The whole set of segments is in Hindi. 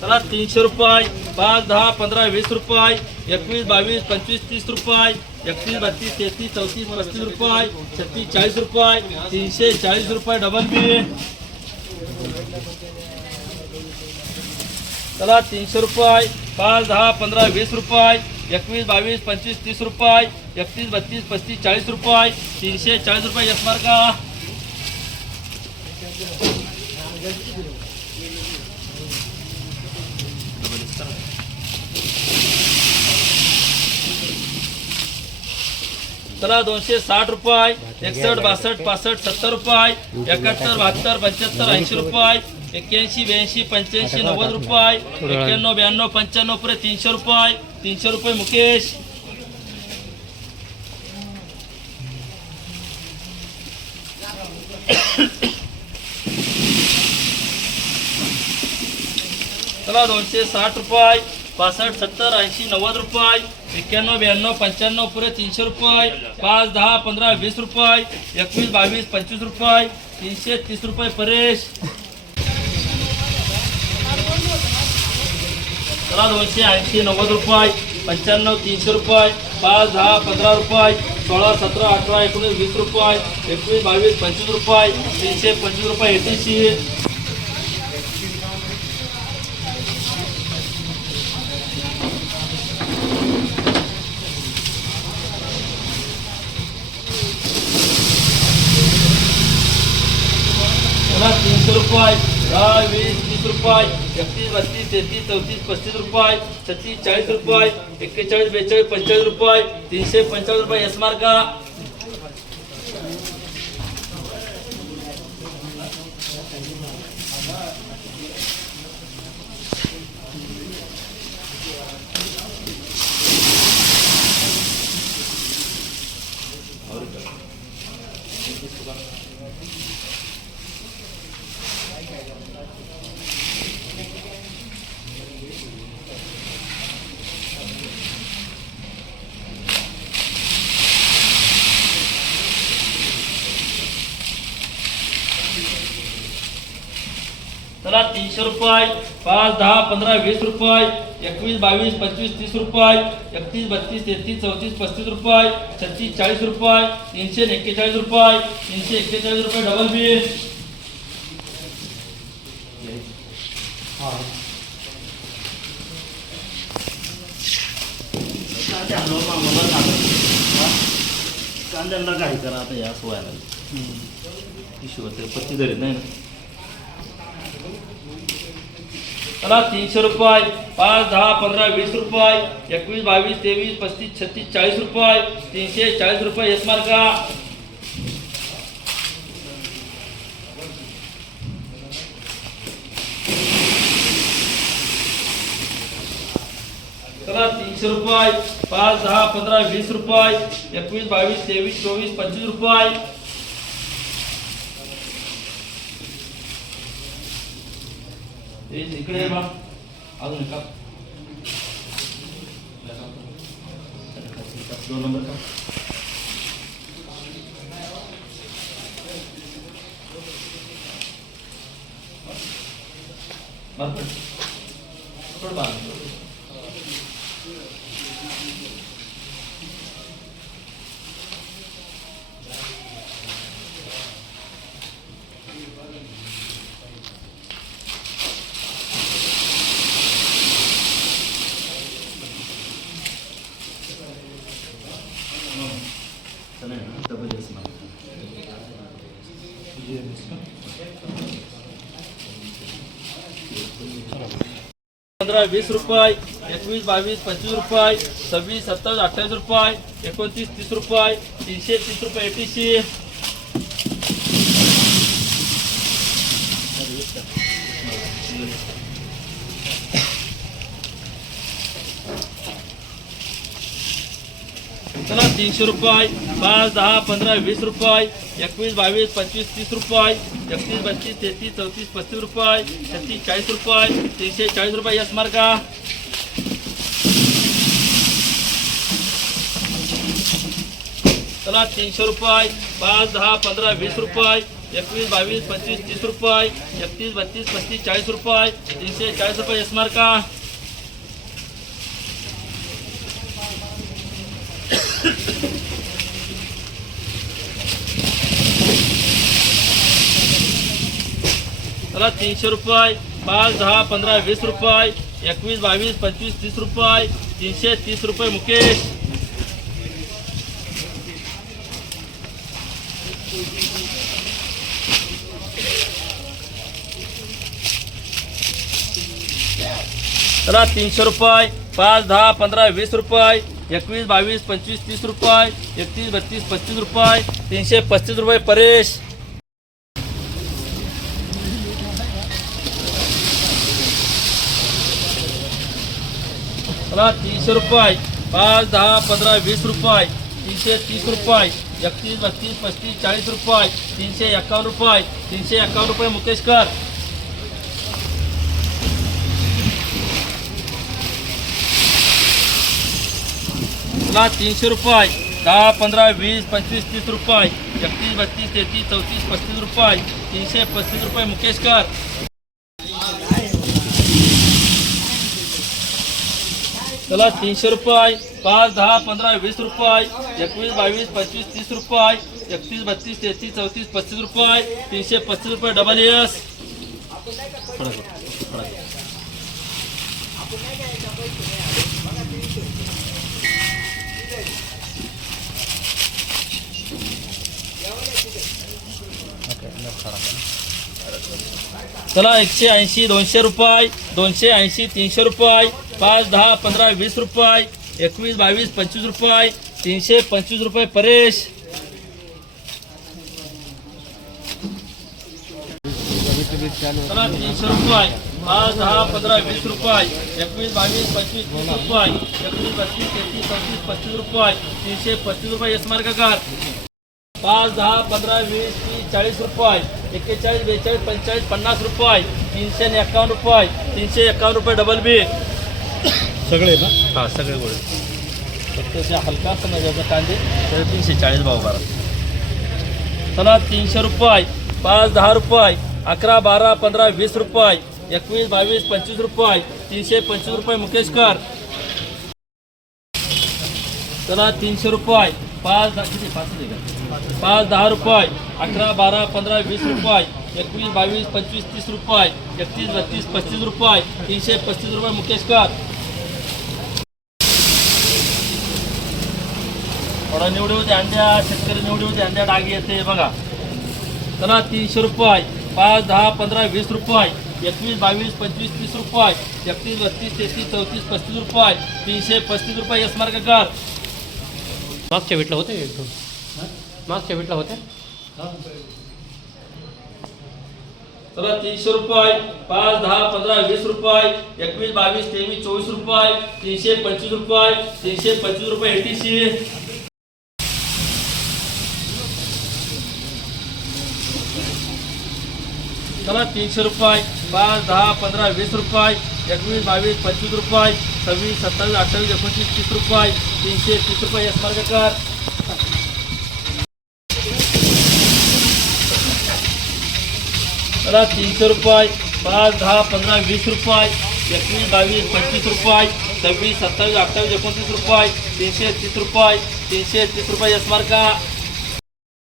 चला तीनशे रुपये पाच दहा, पंधरा, वीस रुपये, एकवीस, बावीस, पंचवीस, तीस रुपये, एकतीस, बत्तीस, तेहतीस, चौतीस, पस्तीस रुपये, छत्तीस, चाळीस रुपये, तीनशे चाळीस रुपये डबल बी. चला तीनशे रुपये पाच दहा, पंधरा, वीस रुपये, एकवीस, बावीस, पंचवीस, तीस रुपये, एकतीस, बत्तीस, पस्तीस, चाळीस रुपये, तीनशे चाळीस रुपये यसमार का सतरा दोनशे साठ रुपये एकसष्ट बासष्ट पासष्ट सत्तर रुपये एकाहत्तर बहात्तर पंच्याहत्तर ऐंशी रुपये एक्क्याऐंशी ब्याऐंशी पंच्याऐंशी नव्वद रुपये एक्क्याण्णव ब्याण्णव पंच्याण्णव पुढे तीनशे रुपये तीनशे रुपये मुकेश. चला दोनशे साठ रुपये पासष्ट सत्तर ऐंशी नव्वद रुपये एक्क्याण्णव ब्याण्णव पंच्याण्णव पुढे तीनशे रुपये पाच दहा पंधरा वीस रुपये एकवीस बावीस पंचवीस रुपये तीनशे तीस रुपये परेश. चला दोनशे ऐंशी नव्वद रुपये पंच्याण्णव तीनशे रुपये पाच दहा पंधरा रुपये सोळा सतरा अठरा एकोणीस वीस रुपये एकवीस बावीस पंचवीस रुपये तीनशे पंचवीस रुपये एटीशी पुन्हा तीनशे रुपये. दहा, वीस, तीस रुपये. एकतीस, बत्तीस, तेहतीस, चौतीस, पस्तीस रुपये. छत्तीस, चाळीस रुपये. एक्केचाळीस, बेचाळीस, पंचेचाळीस रुपये. तीनशे पंचाळीस रुपये एस मार्का. चला तीनशे रुपये पाच दहा पंधरा वीस रुपये एकवीस बावीस पंचवीस तीस रुपये एकतीस बत्तीस तेहतीस चौतीस पस्तीस रुपये छत्तीस चाळीस रुपये तीनशे एक्केचाळीस रुपये तीनशे एक्केचाळीस रुपये डबल बिल कांद्यांना काय करा आता या सोयाला. पत्ती धरीत नाही ना. चला तीनशे रुपये, पाच, दहा, पंधरा, वीस रुपये, एकवीस, बावीस, तेवीस, पस्तीस, छत्तीस, चाळीस रुपये, तीनशे चाळीस रुपये यस मार्का. चला, तीनशे रुपये, पाच, दहा, पंधरा, वीस रुपये, एकवीस, बावीस, तेवीस, चोवीस, पंचवीस रुपये. చేసి ఇక్కడేమా అది cup door number cup Bye. पंधरा, वीस रुपये, एकवीस, बावीस, पंचवीस रुपये, सव्वीस, सत्तावीस, अठ्ठावीस रुपये, एकोणतीस, तीस रुपये, तीनशे, तीस रुपये, एटीशी. चला, तीनशे रुपये, पाच, दहा, पंधरा, वीस रुपये. एकवीस, बावीस, पंचवीस, तीस रुपये. एकतीस, बत्तीस, तेहतीस, चौतीस, पस्तीस रुपये. छत्तीस, चाळीस रुपये. तीनशे चाळीस रुपये यस मार्का. चला, तीनशे रुपये. पाच, दहा, पंधरा, वीस रुपये. एकवीस, बावीस, पंचवीस, तीस रुपये. एकतीस, बत्तीस, पस्तीस, चाळीस रुपये. तीनशे चाळीस रुपये एसमार का त्याला तीनशे रुपये पाच दहा पंधरा वीस रुपये एकवीस बावीस पंचवीस तीस रुपये तीनशे तीस रुपये मुकेश. त्याला तीनशे रुपये पाच दहा पंधरा वीस रुपये एकवीस बावीस पंचवीस तीस रुपये एकतीस बत्तीस पस्तीस रुपये तीनशे पस्तीस रुपये परेश. चला तीनशे रुपये, पाच, दहा, पंधरा, वीस रुपये, तीनशे तीस रुपये, एकतीस, बत्तीस, पस्तीस, चाळीस रुपये, तीनशे एकावन्न रुपये, तीनशे एकावन्न रुपये मुकेश कर. चला तीनशे रुपये, दहा, पंधरा, वीस, पंचवीस, तीस रुपये, एकतीस, बत्तीस, तेहतीस, चौतीस, पस्तीस रुपये, तीनशे पस्तीस रुपये मुकेश कर. चला तीनशे रुपये पाच दहा पंधरा वीस रुपये एकवीस बावीस पंचवीस तीस रुपये एकतीस बत्तीस तेहतीस चौतीस पस्तीस रुपये तीनशे पस्तीस रुपये डबल एस चला एकशे ऐंशी दोनशे रुपये दोनशे ऐंशी तीनशे रुपये पाच, दहा, पंधरा, वीस रुपये, एकवीस, बावीस, पंचवीस रुपये, तीनशे पंचवीस रुपये परेश. तीनशे रुपये. पाच, दहा, पंधरा, वीस रुपये, एकवीस, बावीस, पंचवीस, तीस रुपये एकवीस पस्तीस रुपये, तीनशे पस्तीस रुपये वीस, तीस रुपये रुपये, तीनशे रुपये तीनशे रुपये डबल बी सगळे ना? हा सगळे गोळे फक्त त्या हलका समजायचा कांदे तर तीनशे चाळीस भाव बारा चला तीनशे रुपये. पाच दहा रुपये. अकरा बारा पंधरा वीस रुपये. एकवीस बावीस पंचवीस रुपये. तीनशे पंचवीस रुपये मुकेश कर. चला तीनशे रुपये. पाच दहा किती? पाच? पाच दहा रुपये. अकरा बारा पंधरा वीस रुपये. एकवीस बावीस पंचवीस तीस रुपये. एकतीस बत्तीस पस्तीस रुपये. तीनशे पस्तीस रुपये मुकेश कर. थोडा निवडे होते अंड्या शेतकरी निवडे होते अंड्या डागी येते बघा. चला तीनशे रुपये. पाच दहा पंधरा वीस रुपये. एकवीस बावीस पंचवीस तीस रुपये. एकतीस बत्तीस तेहतीस चौतीस पस्तीस रुपये. तीनशे पस्तीस रुपये यश मार्ग कर. मागच्या भेटला होते मागच्या भेटला होते? चला तीनशे रुपये. पाच दहा पंधरा वीस रुपये. एकवीस बावीस तेवीस चोवीस रुपये. तीनशे पंचवीस रुपये. तीनशे पंचवीस रुपये एटीसी. चला तीनशे रुपये, पाच, दहा, पंधरा, वीस रुपये, एकवीस, बावीस, पंचवीस रुपये, सव्वीस, सत्तावीस, अठ्ठावीस, एकोणतीस, तीस रुपये, तीनशे तीस रुपये यश मार्ग कर चला तीनशे रुपये, पाच, दहा, पंधरा, वीस रुपये, एकवीस, बावीस, पंचवीस रुपये, सव्वीस, सत्तावीस, अठ्ठावीस, एकोणतीस रुपये, तीनशे तीस रुपये, तीनशे तीस रुपये यशमार का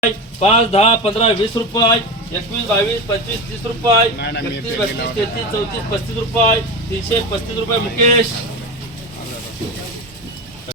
पाच, दहा, पंधरा, वीस रुपये एकवीस बावीस पंचवीस तीस रुपये. एकतीस बत्तीस गेलो. तेहतीस चौतीस पस्तीस रुपये. तीनशे पस्तीस रुपये मुकेश.